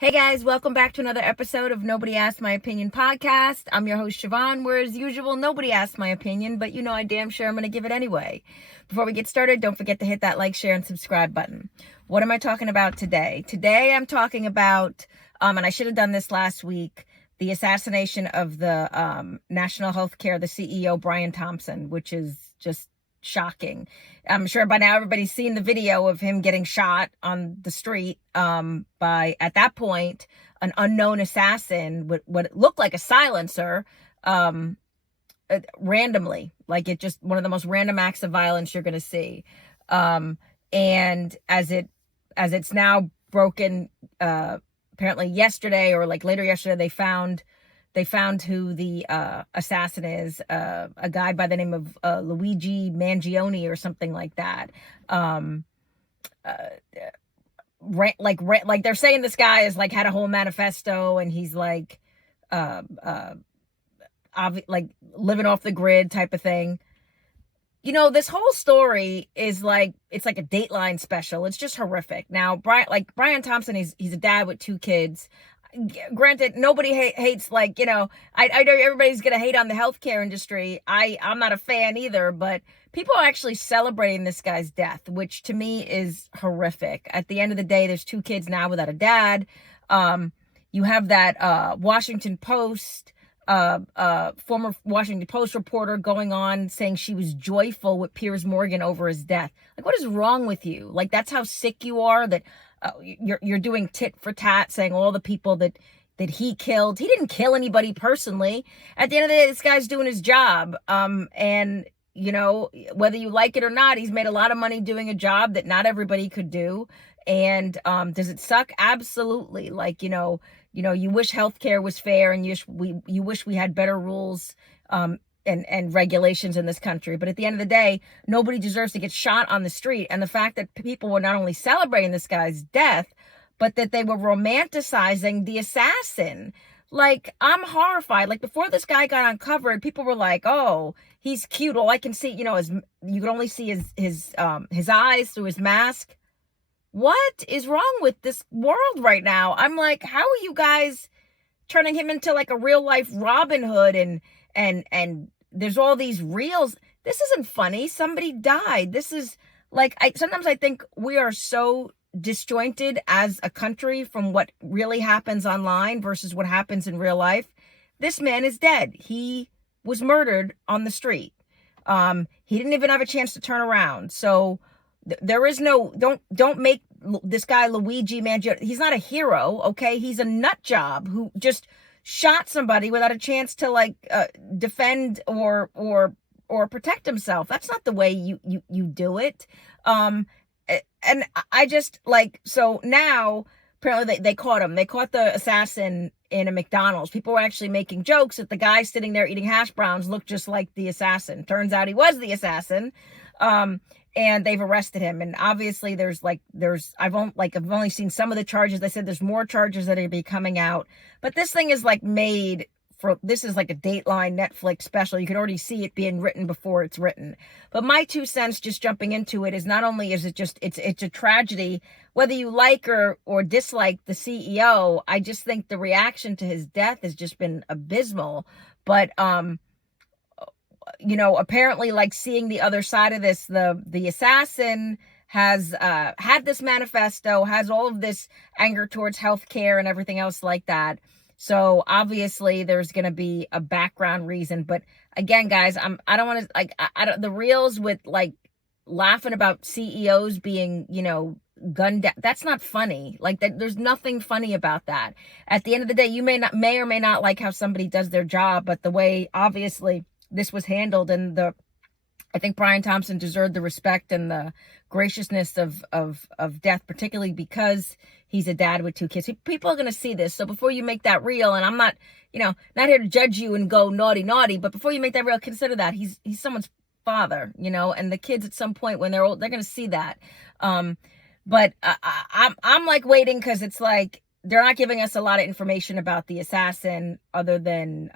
Hey guys, welcome back to another episode of Nobody Asked My Opinion podcast. I'm your host Siobhan, where as usual, nobody asked my opinion, but you know I damn sure I'm going to give it anyway. Before we get started, don't forget to hit that like, share, and subscribe button. What am I talking about today? Today I'm talking about, and I should have done this last week, the assassination of the National Healthcare, the CEO Brian Thompson, which is just shocking. I'm sure by now everybody's seen the video of him getting shot on the street by, at that point, an unknown assassin with what looked like a silencer, randomly. Like, it just one of the most random acts of violence you're going to see. And as it's now broken, apparently yesterday or like later yesterday, they found who the assassin is, a guy by the name of Luigi Mangione or something like that. Like they're saying this guy is like had a whole manifesto and he's like living off the grid type of thing. You know, this whole story is like, it's like a Dateline special. It's just horrific. Now, Brian Thompson, he's a dad with 2 kids. Granted, nobody hates, like, you know, I know everybody's going to hate on the healthcare industry. I'm not a fan either, but people are actually celebrating this guy's death, which to me is horrific. At the end of the day, there's 2 kids now without a dad. You have that Washington Post, former Washington Post reporter going on saying she was joyful with Piers Morgan over his death. Like, what is wrong with you? Like, that's how sick you are, that you're doing tit for tat, saying all the people that he killed. He didn't kill anybody personally. At the end of the day, this guy's doing his job. And you know, whether you like it or not, he's made a lot of money doing a job that not everybody could do. And does it suck? Absolutely. Like, you know, you wish healthcare was fair, and you wish we had better rules and regulations in this country. But at the end of the day, nobody deserves to get shot on the street. And the fact that people were not only celebrating this guy's death, but that they were romanticizing the assassin. Like, I'm horrified. Like, before this guy got uncovered, people were like, oh, he's cute. All I can see, you know, is you can only see his eyes through his mask. What is wrong with this world right now? I'm like, how are you guys turning him into like a real life Robin Hood and there's all these reels? This isn't funny. Somebody died. This is like, sometimes I think we are so disjointed as a country from what really happens online versus what happens in real life. This man is dead. He was murdered on the street. He didn't even have a chance to turn around. So there is no, don't make this guy Luigi Mangione. He's not a hero. Okay. He's a nut job who just shot somebody without a chance to like defend or protect himself. That's not the way you do it. And I just like, so now apparently they caught him. They caught the assassin in a McDonald's. People were actually making jokes that the guy sitting there eating hash browns looked just like the assassin. Turns out he was the assassin. And they've arrested him. And obviously I've only seen some of the charges. They said there's more charges that are going to be coming out, but this thing is like this is like a Dateline Netflix special. You can already see it being written before it's written. But my 2 cents, just jumping into it, is not only is it just, it's a tragedy, whether you like or dislike the CEO. I just think the reaction to his death has just been abysmal. But, you know, apparently, like, seeing the other side of this, the assassin has had this manifesto, has all of this anger towards healthcare and everything else like that. So obviously there's going to be a background reason. But again, guys, I don't want to, like, I don't, the reels with like laughing about CEOs being, you know, gunned down. That's not funny. Like, that, there's nothing funny about that. At the end of the day, you may or may not like how somebody does their job, but the way obviously this was handled, and I think Brian Thompson deserved the respect and the graciousness of death, particularly because he's a dad with 2 kids. People are going to see this. So before you make that real, and I'm not, you know, not here to judge you and go naughty, but before you make that real, consider that he's someone's father, you know, and the kids at some point when they're old, they're going to see that. But I'm like waiting, because it's like, they're not giving us a lot of information about the assassin other than,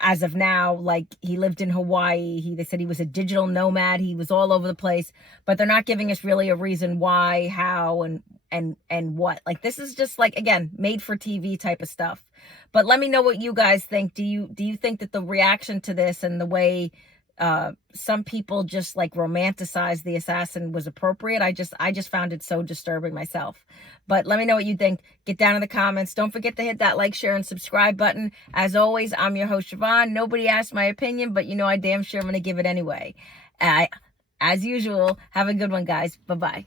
as of now, like he lived in Hawaii. They said he was a digital nomad. He was all over the place, but they're not giving us really a reason why, how, and what. Like, this is just like, again, made for TV type of stuff. But let me know what you guys think. Do you think that the reaction to this and the way some people just like romanticize the assassin was appropriate? I just found it so disturbing myself. But let me know what you think. Get down in the comments. Don't forget to hit that like, share, and subscribe button. As always, I'm your host, Siobhan. Nobody asked my opinion, but I damn sure I'm going to give it anyway. As usual, have a good one, guys. Bye-bye.